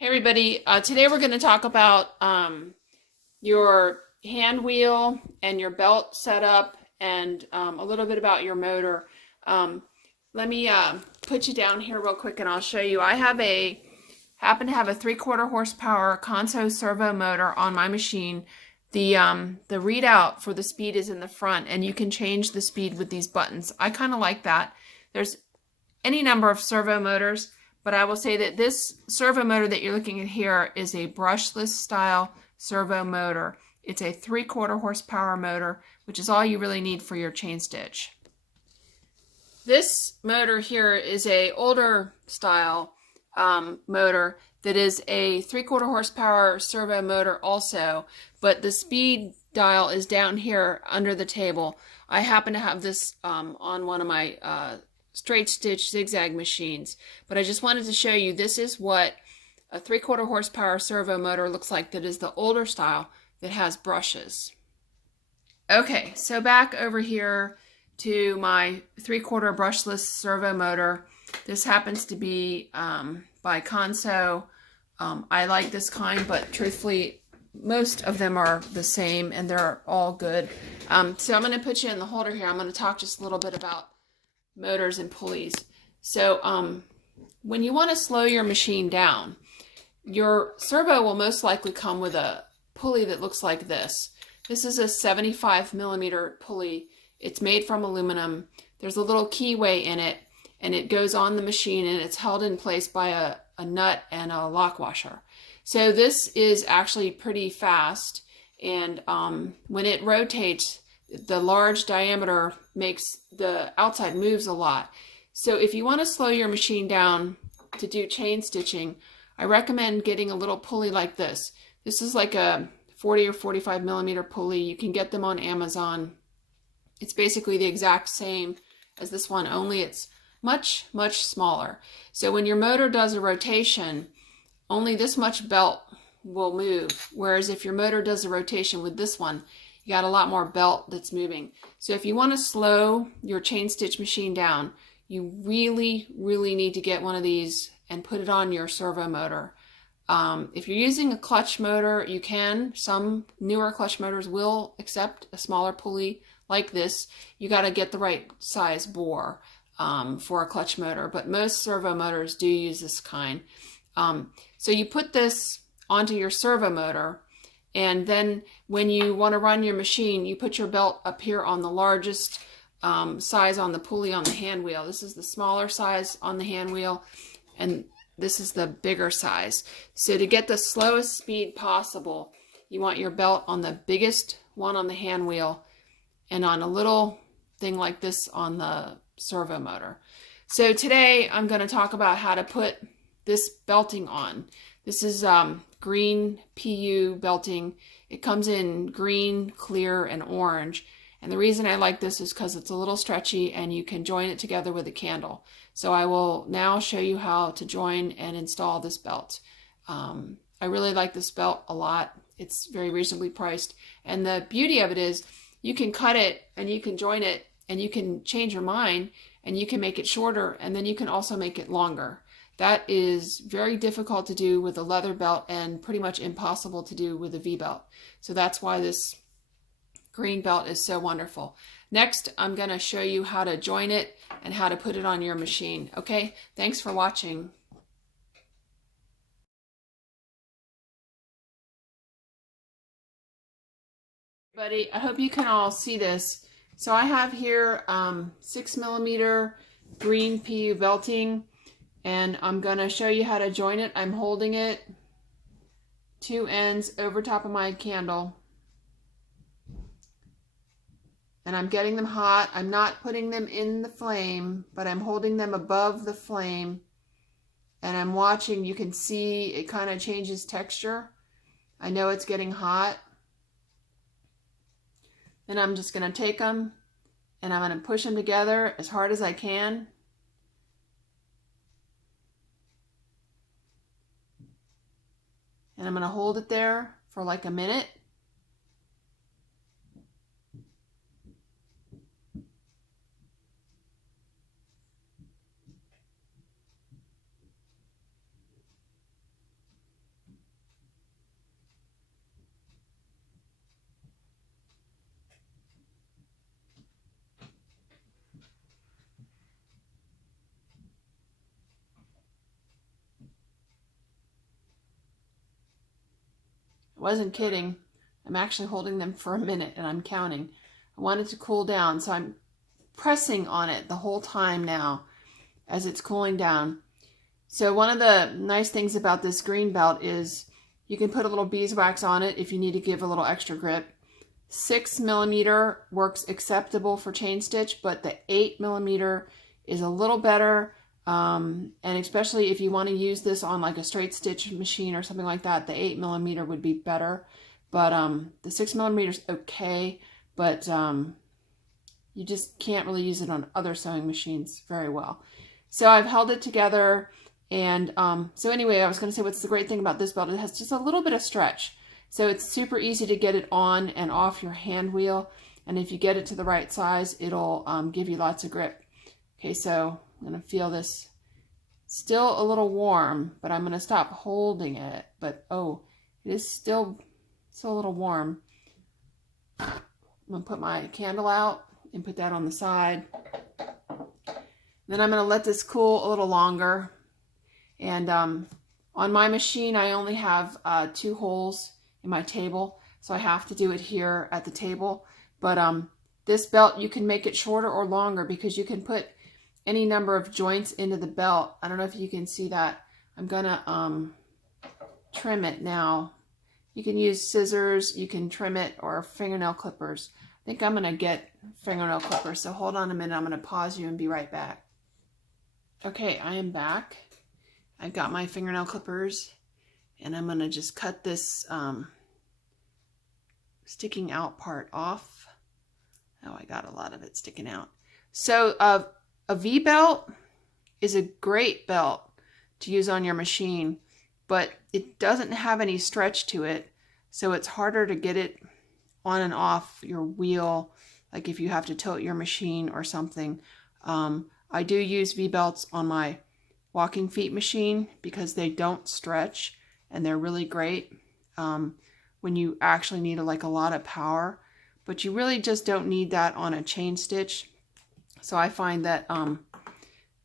Hey everybody, today we're going to talk about your hand wheel and your belt setup and a little bit about your motor. Um, Let me put you down here real quick and I'll show you. I happen to have a 3/4 horsepower Conso servo motor on my machine. The readout for the speed is in the front and you can change the speed with these buttons. I kind of like that. There's any number of servo motors, but I will say that this servo motor that you're looking at here is a brushless style servo motor. It's a 3/4 horsepower motor, which is all you really need for your chain stitch. This motor here is a older style motor that is a 3/4 horsepower servo motor also, but the speed dial is down here under the table. I happen to have this on one of my straight stitch zigzag machines, but I just wanted to show you this is what a 3/4 horsepower servo motor looks like that is the older style that has brushes. Okay, so back over here to my 3/4 brushless servo motor. This happens to be by Conso. I like this kind, but truthfully most of them are the same and they're all good. So I'm going to put you in the holder here. I'm going to talk just a little bit about motors and pulleys. So when you want to slow your machine down, your servo will most likely come with a pulley that looks like this. This is a 75mm pulley. It's made from aluminum. There's a little keyway in it and it goes on the machine and it's held in place by a nut and a lock washer. So this is actually pretty fast, and when it rotates, the large diameter makes the outside moves a lot. So if you want to slow your machine down to do chain stitching, I recommend getting a little pulley like this. This is like a 40 or 45mm pulley. You can get them on Amazon. It's basically the exact same as this one, only it's much, much smaller. So when your motor does a rotation, only this much belt will move. Whereas if your motor does a rotation with this one, you got a lot more belt that's moving. So if you want to slow your chain stitch machine down, you really, really need to get one of these and put it on your servo motor. If you're using a clutch motor, you can. Some newer clutch motors will accept a smaller pulley like this. You got to get the right size bore for a clutch motor, but most servo motors do use this kind. So you put this onto your servo motor, and then when you want to run your machine, you put your belt up here on the largest size on the pulley on the hand wheel. This is the smaller size on the hand wheel, and this is the bigger size. So to get the slowest speed possible, you want your belt on the biggest one on the hand wheel and on a little thing like this on the servo motor. So today I'm going to talk about how to put this belting on. This is green PU belting. It comes in green, clear, and orange. And the reason I like this is because it's a little stretchy and you can join it together with a candle. So I will now show you how to join and install this belt. I really like this belt a lot. It's very reasonably priced. And the beauty of it is you can cut it and you can join it and you can change your mind and you can make it shorter, and then you can also make it longer. That is very difficult to do with a leather belt and pretty much impossible to do with a V-belt. So that's why this green belt is so wonderful. Next, I'm going to show you how to join it and how to put it on your machine. Okay, thanks for watching. Everybody, I hope you can all see this. So I have here 6mm green PU belting, and I'm going to show you how to join it. I'm holding it two ends over top of my candle. And I'm getting them hot. I'm not putting them in the flame, but I'm holding them above the flame. And I'm watching. You can see it kind of changes texture. I know it's getting hot. Then I'm just going to take them and I'm going to push them together as hard as I can. And I'm going to hold it there for like a minute. I wasn't kidding. I'm actually holding them for a minute and I'm counting. I want it to cool down, so I'm pressing on it the whole time now as it's cooling down. So one of the nice things about this green belt is you can put a little beeswax on it if you need to give a little extra grip. 6mm works acceptable for chain stitch, but the 8mm is a little better. And especially if you want to use this on like a straight stitch machine or something like that, the 8mm would be better. But the 6mm is okay, but you just can't really use it on other sewing machines very well. So I've held it together, and so anyway, I was going to say what's the great thing about this belt, it has just a little bit of stretch. So it's super easy to get it on and off your hand wheel, and if you get it to the right size, it'll give you lots of grip. Okay, so I'm going to feel this. Still a little warm, but I'm going to stop holding it. But oh, it is still a little warm. I'm going to put my candle out and put that on the side. Then I'm going to let this cool a little longer. And on my machine, I only have 2 holes in my table, so I have to do it here at the table. But this belt, you can make it shorter or longer because you can put any number of joints into the belt. I don't know if you can see that. I'm gonna trim it now. You can use scissors, you can trim it, or fingernail clippers. I think I'm gonna get fingernail clippers, so hold on a minute. I'm gonna pause you and be right back. Okay, I am back. I've got my fingernail clippers, and I'm gonna just cut this sticking out part off. Oh, I got a lot of it sticking out. So a V-belt is a great belt to use on your machine, but it doesn't have any stretch to it, so it's harder to get it on and off your wheel, like if you have to tilt your machine or something. I do use V-belts on my walking feet machine because they don't stretch and they're really great when you actually need like a lot of power, but you really just don't need that on a chain stitch. So I find that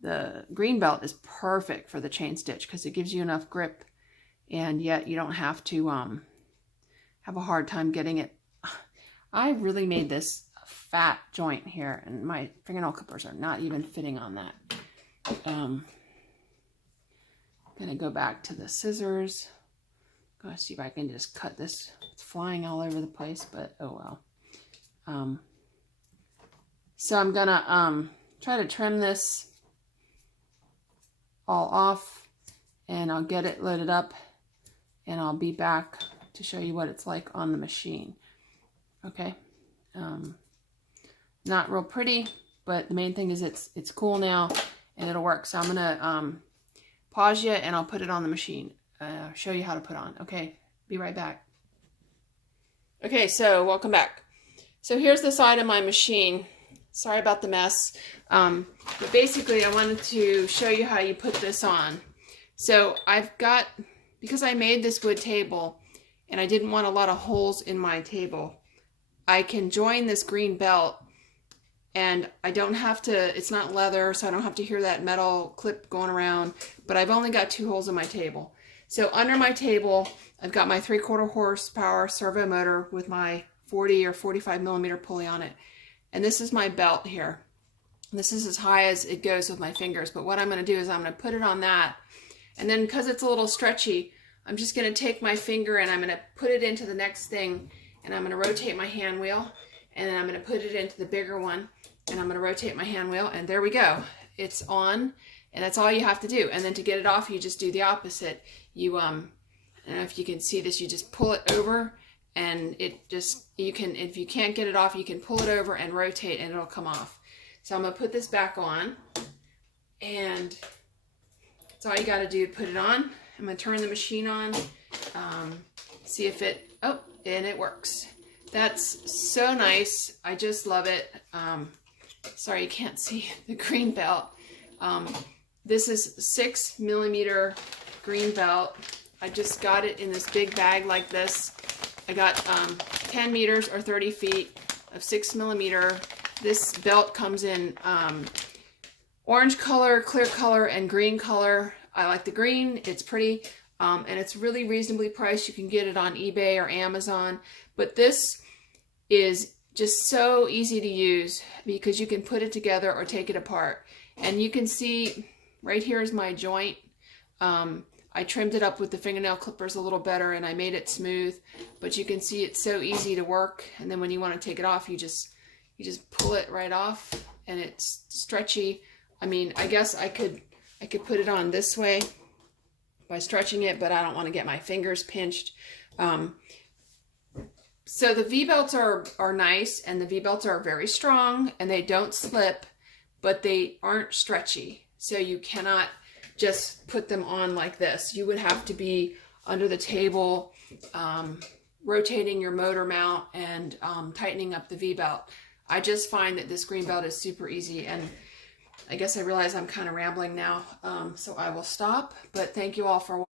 the green belt is perfect for the chain stitch because it gives you enough grip, and yet you don't have to have a hard time getting it. I really made this a fat joint here, and my fingernail clippers are not even fitting on that. I'm gonna go back to the scissors. Gonna see if I can just cut this. It's flying all over the place, but oh well. So I'm gonna try to trim this all off, and I'll get it loaded up, and I'll be back to show you what it's like on the machine. Okay, not real pretty, but the main thing is it's cool now and it'll work. So I'm gonna pause you and I'll put it on the machine, show you how to put on. Okay, be right back. Okay, so welcome back. So here's the side of my machine. Sorry about the mess, but basically I wanted to show you how you put this on. So I've got, because I made this wood table and I didn't want a lot of holes in my table, I can join this green belt and I don't have to, it's not leather, so I don't have to hear that metal clip going around, but I've only got 2 holes in my table. So under my table, I've got my 3/4 horsepower servo motor with my 40 or 45mm pulley on it. And this is my belt here. This is as high as it goes with my fingers, but what I'm gonna do is I'm gonna put it on that. And then because it's a little stretchy, I'm just gonna take my finger and I'm gonna put it into the next thing, and I'm gonna rotate my hand wheel, and then I'm gonna put it into the bigger one, and I'm gonna rotate my hand wheel, and there we go. It's on, and that's all you have to do. And then to get it off, you just do the opposite. You, I don't know if you can see this, you just pull it over, and it just, you can, if you can't get it off, you can pull it over and rotate and it'll come off. So I'm gonna put this back on, and that's all you gotta do, put it on. I'm gonna turn the machine on, see if it, oh, and it works. That's so nice. I just love it. Sorry, you can't see the green belt. This is 6mm green belt. I just got it in this big bag like this. I got 10 meters or 30 feet of 6mm. This belt comes in orange color, clear color, and green color. I like the green, it's pretty. and it's really reasonably priced. You can get it on eBay or Amazon, but this is just so easy to use because you can put it together or take it apart. And you can see right here is my joint. I trimmed it up with the fingernail clippers a little better and I made it smooth, but you can see it's so easy to work. And then when you want to take it off, you just pull it right off and it's stretchy. I mean, I guess I could put it on this way by stretching it, but I don't want to get my fingers pinched. So the V-belts are nice, and the V-belts are very strong and they don't slip, but they aren't stretchy. So you cannot just put them on like this. You would have to be under the table, rotating your motor mount and tightening up the V-belt. I just find that this green belt is super easy, and I guess I realize I'm kind of rambling now, so I will stop, but thank you all for watching.